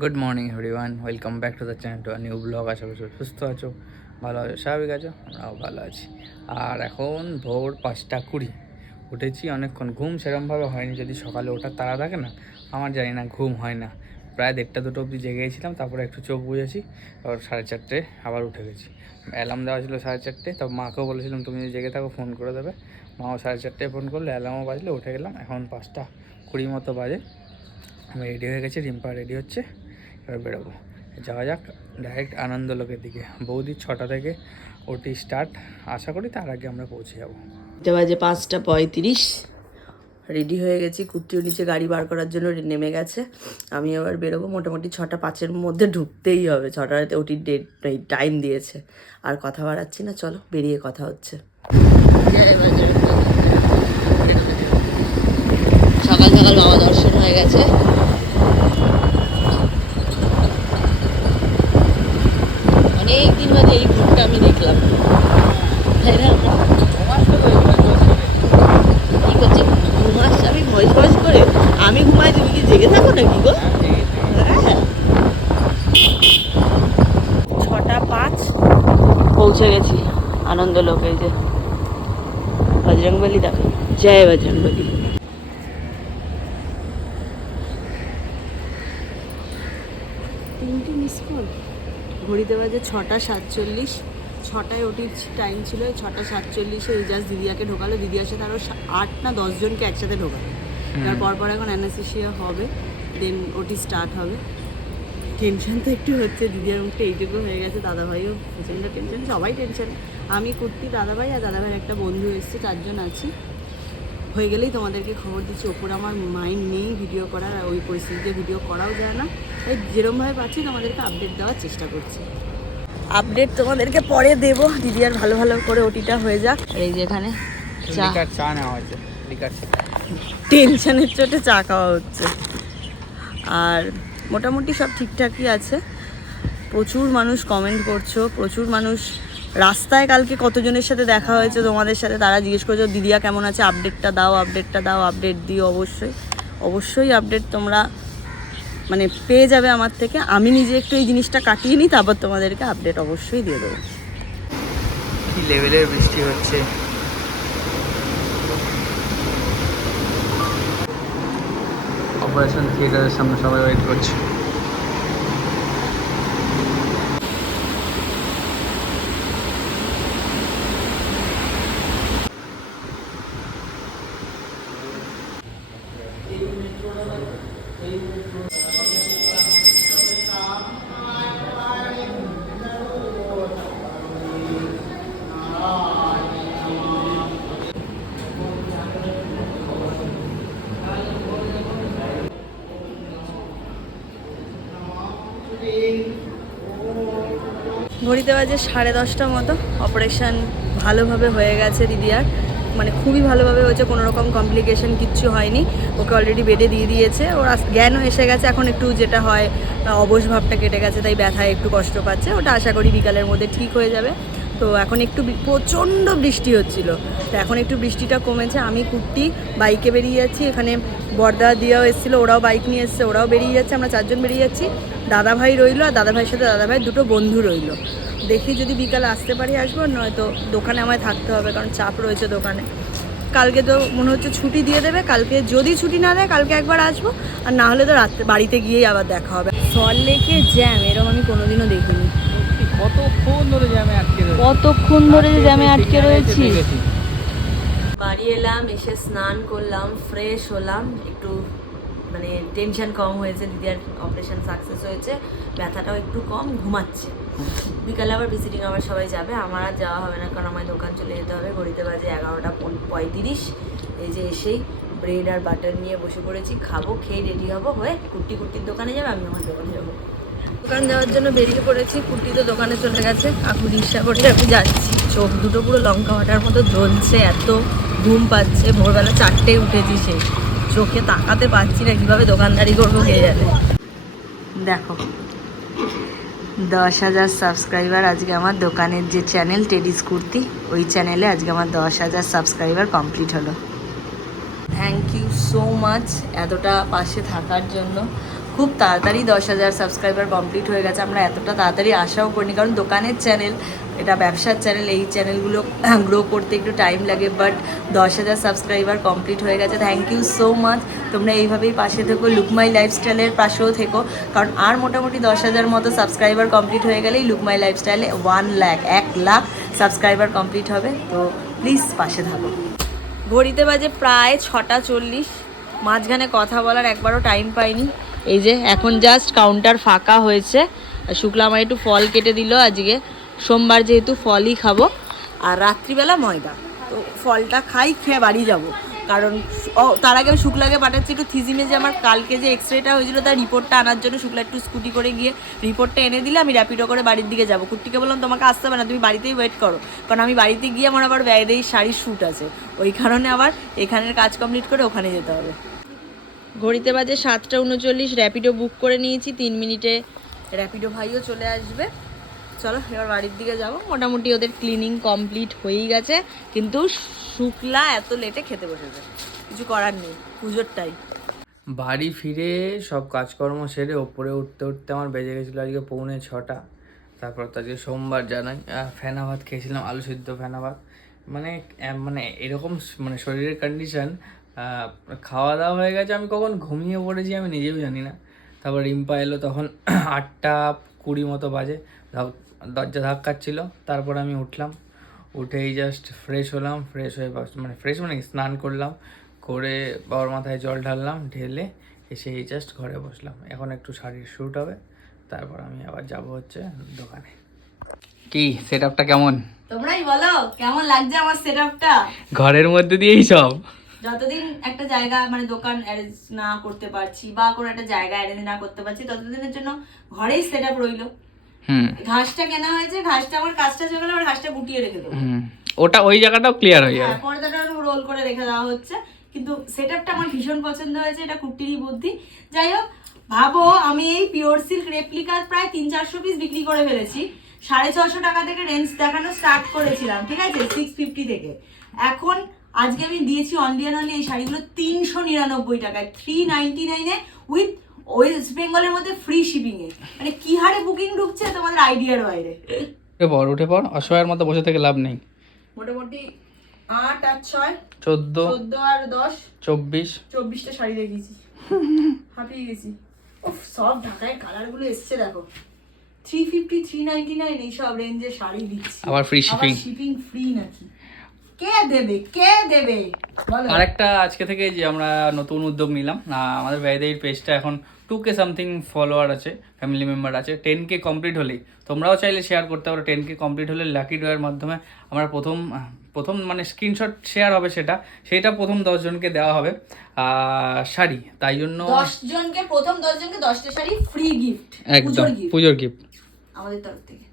Good morning everyone welcome back to the channel to new blog আশা করি সুস্থ আছো, ভালো আছো, স্বাভাবিক আছো, আমরাও ভালো আছি। আর এখন ভোর পাঁচটা কুড়ি। উঠেছি অনেকক্ষণ। ঘুম সেরকমভাবে হয়নি, যদি সকালে ওঠার তাড়া থাকে না, আমার জানি না ঘুম হয় না। প্রায় দেড়টা দুটো অবধি জেগে গেছিলাম তারপরে একটু চোখ বুঝেছি তারপর সাড়ে চারটে আবার উঠে গেছি। অ্যালার্ম দেওয়া ছিল সাড়ে চারটে তারপর মাকেও বলেছিলাম, তুমি যদি জেগে থাকো, ফোন করে দেবে। মাও সাড়ে চারটে ফোন করল, অ্যালার্মও বাজলে, উঠে গেলাম। এখন পাঁচটা কুড়ি মতো বাজে। আমি রেডি হয়ে গেছি, রিম্পা রেডি হচ্ছে। এবার বেরোবো। যাওয়া যাক ডাইরেক্ট আনন্দলোকের দিকে। বৌদি ছটা থেকে ওটি স্টার্ট আশা করি তার আগে আমরা পৌঁছে যাব। বাজে পাঁচটা পঁয়ত্রিশ। রেডি হয়ে গেছি, কুর্তিও নিচে গাড়ি বার করার জন্য নেমে গেছে। আমি আবার বেরোবো, মোটামুটি ছটা পাঁচের মধ্যে ঢুকতেই হবে। ছটাতে ওটির ডেট টাইম দিয়েছে। আর কথা বাড়াচ্ছি না, চলো, বেরিয়ে কথা হচ্ছে। সকাল সকাল বাবা দর্শন হয়ে গেছে। দিন বাদে এই ভোটটা আমি দেখলাম। তাই না কি করছে? আমি ভয়েস ভয়েস করে, আমি ঘুমাই, তুমি কি জেগে থাকো নাকি গো? হ্যাঁ। ছটা পাঁচ, পৌঁছে গেছি আনন্দ লোকে যে। বজরংবলী দেখো। জয় বজরংবলী তিনটে মিস কল ঘড়িতে বাজে ছটা সাতচল্লিশ ছটায় ওটির টাইম ছিল ছটা সাতচল্লিশে জাস্ট দিদিয়াকে ঢোকালো। দিদিয়ার সাথে আরও আট না দশজনকে একসাথে ঢোকালো। তার পরপর এখন অ্যানাসিসিয়া হবে দেন ওটি স্টার্ট হবে। টেনশন তো একটু হচ্ছে দিদিয়ার মুখটা এইটুকু হয়ে গেছে দাদাভাইও প্রচণ্ড টেনশন সবাই টেনশন আমি কুর্তি দাদাভাই আর দাদাভাইয়ের একটা বন্ধু এসছে চারজন আছি। হয়ে গেলেই তোমাদেরকে খবর দিচ্ছি ওপর আমার মাইন্ড নেই ভিডিও করার ওই পরিস্থিতিতে ভিডিও করাও যায় না। তাই যেরমভাবে পাচ্ছি তোমাদেরকে আপডেট দেওয়ার চেষ্টা করছি। আপডেট তোমাদেরকে পরে দেব। দিদি আর ভালো ভালো করে ওটিটা হয়ে যাক। এই যে এখানে চা। চা নেওয়া হয়েছে। টেনশনের চোটে চা খাওয়া হচ্ছে। আর মোটামুটি সব ঠিকঠাকই আছে। প্রচুর মানুষ কমেন্ট করছ। প্রচুর মানুষ রাস্তায় কালকে কতজনের সাথে দেখা হয়েছে তোমাদের সাথে তারা জিজ্ঞেস করছ দিদিয়া কেমন আছে? আপডেটটা দাও আপডেটটা দাও আপডেট দিও অবশ্যই। অবশ্যই আপডেট তোমরা মানে পেয়ে যাবে আমার থেকে। আমি নিজে একটু এই জিনিসটা কাটিয়ে নিই, তারপর তোমাদেরকে আপডেট অবশ্যই দিয়ে দেবো। কি লেভেলের বৃষ্টি হচ্ছে? অপারেশন থিয়েটারের সামনে সবাই ওয়েট করছে। ঘড়িতে বাজে সাড়ে দশটা মতো অপারেশন ভালোভাবে হয়ে গেছে দিদি আর। মানে খুবই ভালোভাবে হয়েছে, কোনো রকম কমপ্লিকেশন কিচ্ছু হয়নি। ওকে অলরেডি বেডে দিয়ে দিয়েছে। ওর জ্ঞানও এসে গেছে, এখন একটু যেটা হয় অবশ ভাবটা কেটে গেছে, তাই ব্যথায় একটু কষ্ট পাচ্ছে। ওটা আশা করি বিকালের মধ্যে ঠিক হয়ে যাবে। তো এখন একটু প্রচণ্ড বৃষ্টি হচ্ছিল। তো এখন একটু বৃষ্টিটা কমেছে। আমি কুর্তি বাইকে বেরিয়ে যাচ্ছি, এখানে বর্দা দিয়াও এসেছিল, ওরাও বাইক নিয়ে এসছে, ওরাও বেরিয়ে যাচ্ছে, আমরা চারজন বেরিয়ে যাচ্ছি। দাদাভাই রইল, আর দাদাভাইয়ের সাথে দাদাভাইয়ের দুটো বন্ধু রইল। দেখি যদি বিকালে আসতে পারি আসব নয়তো দোকানে আমায় থাকতে হবে কারণ চাপ রয়েছে দোকানে। কালকে তো মনে হচ্ছে ছুটি দিয়ে দেবে কালকে যদি ছুটি না দেয় কালকে একবার আসব আর না হলে তো রাত্রে বাড়িতে গিয়েই আবার দেখা হবে। সল লেকে জ্যাম এরকম আমি কোনোদিনও দেখিনি। কতক্ষণ ধরে জ্যামে আটকে রয়েছে? কতক্ষণ ধরে জ্যামে আটকে রয়েছি? বাড়ি এলাম এসে স্নান করলাম ফ্রেশ হলাম একটু মানে টেনশন কম হয়েছে, দিদির অপারেশন সাকসেস হয়েছে, ব্যথাটাও একটু কম, ঘুমাচ্ছে। বিকালে আবার ভিজিটিং আবার সবাই যাবে, আমার আর যাওয়া হবে না, কারণ আমার দোকান চলে যেতে হবে, ঘড়িতে বাজে এগারোটা পঁয়ত্রিশ। এই যে এসেই ব্রেড আর বাটার নিয়ে বসে পড়েছি, খাব, খেয়ে রেডি হব, হয়ে কুর্তি কুর্তির দোকানে যাবে আমি আমার দোকানে যাব। দোকান যাওয়ার জন্য বেরিয়ে পড়েছি, কুর্তি তো দোকানে চলে গেছে, কাকু রিক্সা করে আমি যাচ্ছি। চোখ দুটো পুরো লঙ্কা বাটার মতো জ্বলছে, এত ঘুম পাচ্ছে, ভোরবেলা চারটে উঠেছি সেই। চোখে তাকাতে পারছি না কীভাবে দোকানদারি করব হয়ে যাবে দেখো, দশ হাজার সাবস্ক্রাইবার আজকে আমার দোকানের যে চ্যানেল টেডিস কুর্তি, ওই চ্যানেলে আজকে আমার দশ হাজার সাবস্ক্রাইবার কমপ্লিট হলো। থ্যাংক ইউ সো মাচ এতটা পাশে থাকার জন্য। খুব তাড়াতাড়ি দশ হাজার সাবস্ক্রাইবার কমপ্লিট হয়ে গেছে। আমরা এতটা তাড়াতাড়ি আশাও করিনি, কারণ দোকানের চ্যানেল এটা ব্যবসার চ্যানেল এই চ্যানেলগুলো গ্রো করতে একটু টাইম লাগে বাট দশ হাজার সাবস্ক্রাইবার কমপ্লিট হয়ে গেছে। থ্যাংক ইউ সো মাচ তোমরা এইভাবেই পাশে থেকো লুকমাই লাইফস্টাইলের পাশেও থেকো। কারণ আর মোটামুটি দশ হাজার মতো সাবস্ক্রাইবার কমপ্লিট হয়ে গেলেই লুকমাই লাইফস্টাইলে ওয়ান লাখ এক লাখ সাবস্ক্রাইবার কমপ্লিট হবে। তো প্লিজ পাশে থাকো। ঘড়িতে বাজে প্রায় ছটা চল্লিশ। মাঝখানে কথা বলার একবারও টাইম পাইনি। এই যে, এখন জাস্ট কাউন্টার ফাঁকা হয়েছে। শুক্লা আমার একটু ফল কেটে দিল আজকে। সোমবার যেহেতু ফলই খাব। আর রাত্রিবেলা ময়দা। তো ফলটা খাই খেয়ে বাড়ি যাব। কারণ তার আগে আমি শুক্লাকে পাঠাচ্ছি একটু থিজিমে যে আমার কালকে যে এক্স রেটা হয়েছিল তার রিপোর্টটা আনার জন্য শুক্লা একটু স্কুটি করে গিয়ে রিপোর্টটা এনে দিলে আমি র্যাপিডো করে বাড়ির দিকে যাব। কুর্তিকে বললাম তোমাকে আসতে হবে না তুমি বাড়িতেই ওয়েট করো। কারণ আমি বাড়িতে গিয়ে আমার আবার বাইরেই শাড়ির শ্যুট আছে। ওই কারণে আবার এখানের কাজ কমপ্লিট করে ওখানে যেতে হবে। ঘড়িতে বাজে সাতটা উনচল্লিশ র্যাপিডো বুক করে নিয়েছি তিন মিনিটে র্যাপিডো ভাইও চলে আসবে। চলো, এবার বাড়ির দিকে যাব। মোটামুটি ওদের ক্লিনিং কমপ্লিট হয়েই গেছে, কিন্তু শুক্লা এত লেটে খেতে বসেছে। কিছু করার নেই, পুজোর টাইম বাড়ি ফিরে সব কাজকর্ম সেরে ওপরে উঠতে উঠতে আমার বেজে গেছিল আজকে পৌনে ছটা। তারপর তো আজকে সোমবার জানাই। ফেনা ভাত খেয়েছিলাম, আলু সিদ্ধ ফেনা ভাত। মানে মানে এরকম মানে শরীরের কন্ডিশন খাওয়া দাওয়া হয়ে গেছে, আমি কখন ঘুমিয়ে পড়েছি আমি নিজেও জানি না। তারপর রিম্পা এলো তখন আটটা কুড়ি মতো বাজে। দরজা ধাক্কাচ্ছিল তারপর আমি উঠলাম। উঠেই জাস্ট ফ্রেশ হলাম ফ্রেশ হয়ে মানে ফ্রেশ মানে স্নান করলাম করে বাবার মাথায় জল ঢাললাম ঢেলে এসে এই জাস্ট ঘরে বসলাম। এখন একটু শাড়ির শ্যুট হবে তারপর আমি আবার যাব হচ্ছে দোকানে। কি সেট আপটা কেমন? তোমরাই বলো কেমন লাগছে আমার সেট আপটা ঘরের মধ্যে দিয়েই সব? যতদিন একটা জায়গা মানে দোকান অ্যারেঞ্জ না করতে পারছি বা কোনো একটা জায়গা অ্যারেঞ্জ না করতে পারছি ততদিনের জন্য ঘরেই সেট আপ রইল। ঘাসটা কেনা হয়েছে ঘাসটা আমার কাজটা চলে গেলে আবার ঘাসটা গুটিয়ে রেখে দেবো। ওটা ওই জায়গাটাও ক্লিয়ার হয়ে যাবে। হ্যাঁ পর্দাটা রোল করে রেখে দেওয়া হচ্ছে। কিন্তু সেটআপটা আমার ভীষণ পছন্দ হয়েছে এটা কুর্তিরই বুদ্ধি। যাই হোক ভাবো আমি এই পিওর সিল্ক রেপ্লিকার প্রায় তিন চারশো পিস বিক্রি করে ফেলেছি। সাড়ে ছশো টাকা থেকে রেঞ্জ দেখানো স্টার্ট করেছিলাম ঠিক আছে? সিক্স ফিফটি থেকে। এখন আজকে আমি দিয়েছি অনলি অনলি এই শাড়িগুলো তিনশো নিরানব্বই টাকায় থ্রি নাইনটি নাইনে উইথ ওয়েস্ট বেঙ্গলের মধ্যে ফ্রি শিপিং এ। মানে কি হারে বুকিং ঢুকছে তোমাদের আইডিয়ার বাইরে। উঠে পড় উঠে পড় অসহায়ের মতো বসে থেকে লাভ নেই। মোটামুটি আট আর ছয় চোদ্দ চোদ্দ আর দশ চব্বিশ। চব্বিশটা শাড়ি দেখিয়েছি। হাঁপিয়ে গেছি। উফ সব ঢাকায় কালারগুলো এসছে দেখো। Three fifty three ninety nine এইসব রেঞ্জের শাড়ি দিচ্ছি। আবার free shipping। শিপিং ফ্রি নাকি? কে দেবে কে দেবে? আরেকটা আজকে থেকে যে আমরা নতুন উদ্যোগ নিলাম আমাদের ব্যয়দের পেজটা এখন টু কে সামথিং ফলোয়ার আছে ফ্যামিলি মেম্বার আছে টেন কে কমপ্লিট হলেই। তোমরাও চাইলে শেয়ার করতে পারো টেন কে কমপ্লিট হলে লাকি ড্রয়ের মাধ্যমে আমরা প্রথম প্রথম মানে স্ক্রিনশট শেয়ার হবে সেটা সেটা প্রথম দশজনকে দেওয়া হবে। শাড়ি তাই জন্য দশ জনকে প্রথম দশ জনকে দশটা শাড়ি ফ্রি গিফট একদম পুজোর গিফট আমাদের তরফ থেকে।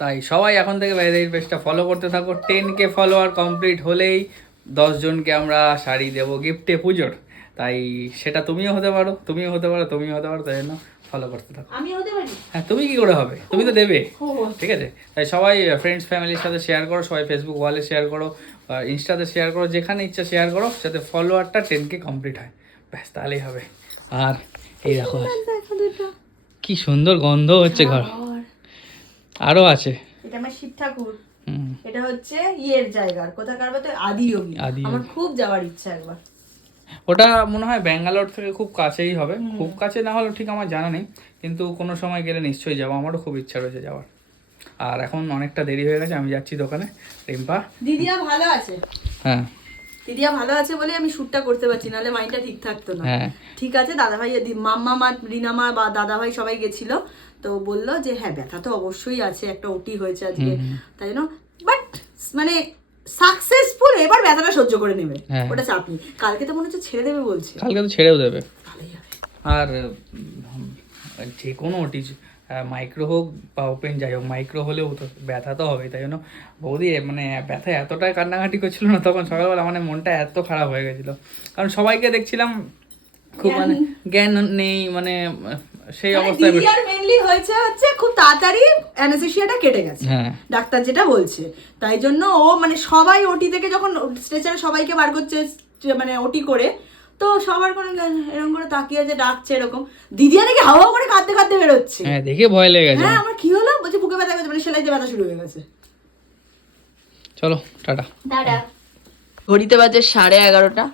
তাই সবাই এখন থেকে ব্যয়দের পেজটা ফলো করতে থাকো। টেন কে ফলোয়ার কমপ্লিট হলেই দশজনকে আমরা শাড়ি দেবো গিফটে পুজোর। তাই সেটা তুমিও হতে পারো তুমিও হতে পারো তুমিও হতে পারো তাই জন্য ফলো করতে থাকো। আমি হতে পারি। হ্যাঁ তুমি কি করে হবে? তুমি তো দেবে। ঠিক আছে? তাই সবাই ফ্রেন্ডস ফ্যামিলির সাথে শেয়ার করো সবাই ফেসবুক ওয়ালে শেয়ার করো ইনস্টাতে শেয়ার করো যেখানে ইচ্ছা শেয়ার করো যাতে ফলোয়ারটা টেন কে কমপ্লিট হয়। ব্যাস তাহলেই হবে। আর এই দেখো কি সুন্দর গন্ধ হচ্ছে ঘর। আর আরও আছে। এটা আমার শিব ঠাকুর। এটা হচ্ছে ইয়ের জায়গার কোথাকার বলতে আদিয়োগী। আমার খুব যাওয়ার ইচ্ছা একবার। ওটা মনে হয় ব্যাঙ্গালোর থেকে খুব কাছেই হবে। খুব কাছে না হলেও ঠিক আমার জানা নেই। কিন্তু কোনো সময় গেলে নিশ্চয়ই যাব। আমারও খুব ইচ্ছা রয়েছে যাওয়ার। আর এখন অনেকটা দেরি হয়ে গেছে আমি যাচ্ছি দোকানে। রিম্পা? দিদিয়া ভালো আছে? হ্যাঁ। দিদিয়া ভালো আছে বলে আমি শ্যুটটা করতে পারছি নাহলে মাইন্ডটা ঠিক থাকতো না। হ্যাঁ। ঠিক আছে দাদা ভাই মাম্মা মা রিনা মা বা দাদা ভাই সবাই গেছিল। তো বলল যে হ্যাঁ ব্যথা তো অবশ্যই আছে একটা ওটি হয়েছে আজকে। তাই জন্য বাট মানে সাকসেসফুল এবার ব্যথাটা সহ্য করে নেবে। হ্যাঁ। ওটা চাপ নেই। কালকে তো মনে হচ্ছে ছেড়ে দেবে বলছে। কালকে তো ছেড়েও দেবে। আর যে কোনো টিচ মাইক্রো হোক বা ওপেন যাই হোক মাইক্রো হলেও তো ব্যথা তো হবে তাই জন্য বৌদি মানে ব্যথা এতটাই কান্নাকাটি করছিল না তখন সকালবেলা মানে মনটা এত খারাপ হয়ে গেছিল। কারণ সবাইকে দেখছিলাম খুব মানে জ্ঞান। নেই মানে সেই মানে অবস্থায় দিদিয়ার মেনলি হয়েছে হচ্ছে খুব তাড়াতাড়ি অ্যানেসেশিয়াটা কেটে গেছে। হ্যাঁ। ডাক্তার যেটা বলছে। তাই জন্য ও মানে সবাই ওটি থেকে যখন স্ট্রেচারে সবাইকে বার করছে মানে ওটি করে তো সবার কোনো এরকম করে তাকিয়ে যে ডাকছে এরকম। দিদিয়া নাকি হাওয়া করে কাঁদতে কাঁদতে বেরোচ্ছে। হ্যাঁ দেখে ভয় লেগে গেছে। হ্যাঁ আমার কি হলো? বলছে বুকে ব্যথা গেছে মানে সেলাইতে ব্যথা শুরু হয়ে গেছে। চলো টাটা। দাদা ঘড়িতে বাজে সাড়ে এগারোটা।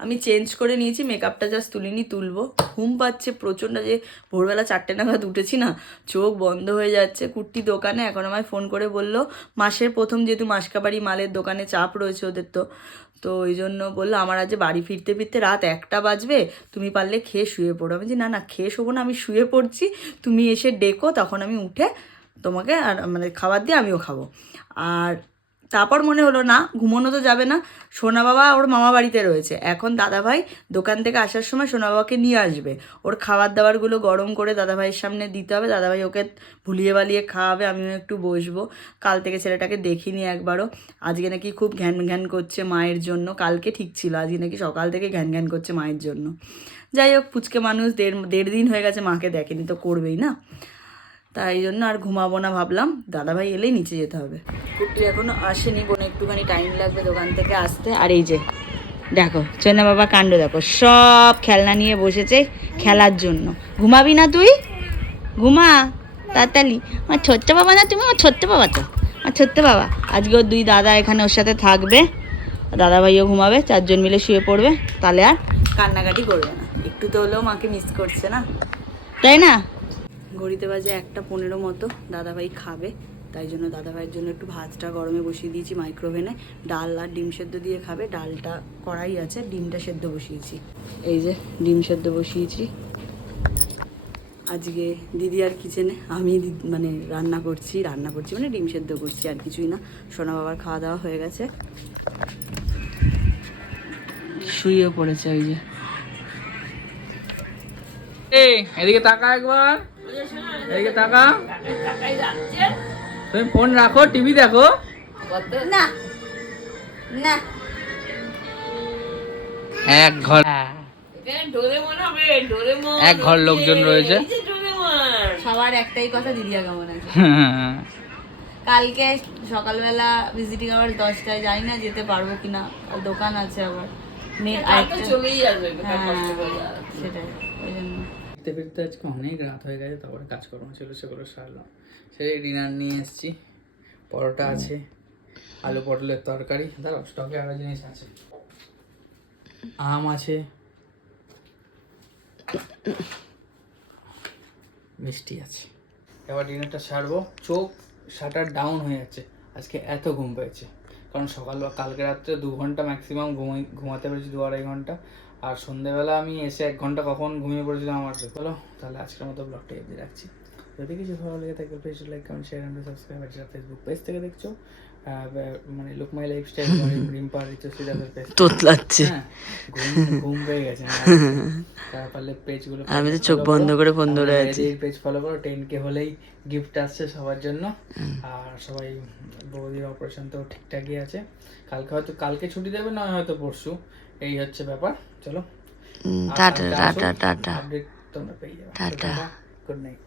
আমি চেঞ্জ করে নিয়েছি মেকআপটা জাস্ট তুলে তুলিনি তুলবো। ঘুম পাচ্ছে প্রচণ্ড যে ভোরবেলা চারটে নাগাদ উঠেছি না চোখ বন্ধ হয়ে যাচ্ছে। কুর্তি দোকানে এখন আমায় ফোন করে বলল মাসের প্রথম যেহেতু মাসকাবাড়ি মালের দোকানে চাপ রয়েছে ওদের তো তো ওই জন্য বলল আমার আজ বাড়ি ফিরতে ফিরতে রাত একটা বাজবে তুমি পারলে খেয়ে শুয়ে পড়ো। আমি বলছি, না না খেয়ে শোবো না আমি শুয়ে পড়ছি তুমি এসে ডেকো তখন আমি উঠে তোমাকে আর মানে খাবার দিয়ে আমিও খাব। আর তারপর মনে হলো, না, ঘুমোনো তো যাবে না। সোনা বাবা ওর মামা বাড়িতে রয়েছে। এখন দাদাভাই দোকান থেকে আসার সময় সোনা বাবাকে নিয়ে আসবে। ওর খাবার দাবারগুলো গরম করে দাদাভাইয়ের সামনে দিতে হবে। দাদাভাই ওকে ভুলিয়ে বালিয়ে খাওয়াবে, আমিও একটু বসবো। কাল থেকে ছেলেটাকে দেখিনি একবারও। আজকে নাকি খুব ঘ্যান ঘ্যান করছে মায়ের জন্য। কালকে ঠিক ছিল, আজকে নাকি সকাল থেকে ঘ্যান ঘ্যান করছে মায়ের জন্য। যাই হোক, পুচকে মানুষ দেড় দেড় দিন হয়ে গেছে মাকে দেখেনি, তো করবেই না। তাই জন্য আর ঘুমাবো না ভাবলাম। দাদাভাই এলেই নিচে যেতে হবে। কুট্টি এখনও আসেনি, বোন একটুখানি টাইম লাগবে দোকান থেকে আসতে। আর এই যে, দেখো চন্না বাবা কাণ্ড, দেখো, সব খেলনা নিয়ে বসেছে খেলার জন্য। ঘুমাবি না তুই? ঘুমা, তাড়াতাড়ি। আমার ছোট্ট বাবা না, তুমি আমার ছোট্ট বাবা তো। আমার ছোট্ট বাবা। আজকে ওর দুই দাদা এখানে ওর সাথে থাকবে। দাদা ভাইও ঘুমাবে, চারজন মিলে শুয়ে পড়বে। তাহলে আর কান্নাকাটি করবে না। একটু তো হলেও মাকে মিস করছে না। তাই না? ঘড়িতে বাজে একটা পনেরো মতো দাদাভাই খাবে, তাই জন্য দাদাভাইয়ের জন্য একটু ভাতটা গরমে বসিয়ে দিয়েছি মাইক্রোওভেনে। ডাল আর ডিম সেদ্ধ দিয়ে খাবে, ডালটা কড়াই আছে, ডিমটা সেদ্ধ বসিয়েছি। এই যে, ডিম সেদ্ধ বসিয়েছি। আজকে দিদি আর কিচেনে, আমি মানে রান্না করছি রান্না করছি মানে ডিম সেদ্ধ করছি, আর কিছুই না। সোনা বাবার খাওয়া দাওয়া হয়ে গেছে। শুয়েও পড়েছে ওই যে। এদিকে তাকা একবার। এদিকে তাকা। তুমি ফোন রাখো টিভি দেখো। না। না। এক ঘর এক ঘর লোকজন রয়েছে। সবার একটাই কথা দিদিয়া কেমন আছে। কালকে সকালবেলা ভিজিটিং আওয়ার দশটায় যাই না যেতে পারব কিনা। দোকান আছে আবার। মেয়ে আরেকটা হ্যাঁ সেটাই ওই জন্য। ফিরতে ফিরতে আজকে অনেক রাত হয়ে গেছে তারপরে কাজকর্ম ছিল সেগুলো সারলাম। সেই ডিনার নিয়ে এসেছি পরোটা আছে আলু পটলের তরকারি দাঁড়াও স্টকে আরও জিনিস আছে। আম আছে মিষ্টি আছে। এবার ডিনারটা সারবো চোখ শাটার ডাউন হয়ে যাচ্ছে আজকে এত ঘুম পেয়েছে। কারণ সকাল বা কালকে রাত্রে দু ঘণ্টা ম্যাক্সিমাম ঘুমাই ঘুমাতে পেরেছি দু আড়াই ঘণ্টা আর সন্ধ্যেবেলা আমি এসে এক ঘণ্টা কখন ঘুমিয়ে পড়েছিলাম আমার চলো তাহলে আজকের মতো ব্লগটা এগিয়ে রাখছি। যদি কিছু ভালো লেগে থাকে please like comment share and subscribe আর যারা ফেসবুক পেজ থেকে দেখছ। মানে লুক মাই লাইফস্টাইল রিম্পা দাসের পেজ তোতলাচ্ছে। হ্যাঁ ঘুম ঘুম পেয়ে গেছে। তার পারলে পেজগুলো আমি তো চোখ বন্ধ করে ফোন ধরে আছি। পেজ ফলো করো। টেন কে হলেই গিফট আসছে সবার জন্য। আর সবাই বৌদির অপারেশন তো ঠিকঠাকই আছে। কালকে হয়তো কালকে ছুটি দেবে না হয়তো পরশু। এই হচ্ছে ব্যাপার চলো। Tata tata tata. Tata. Good night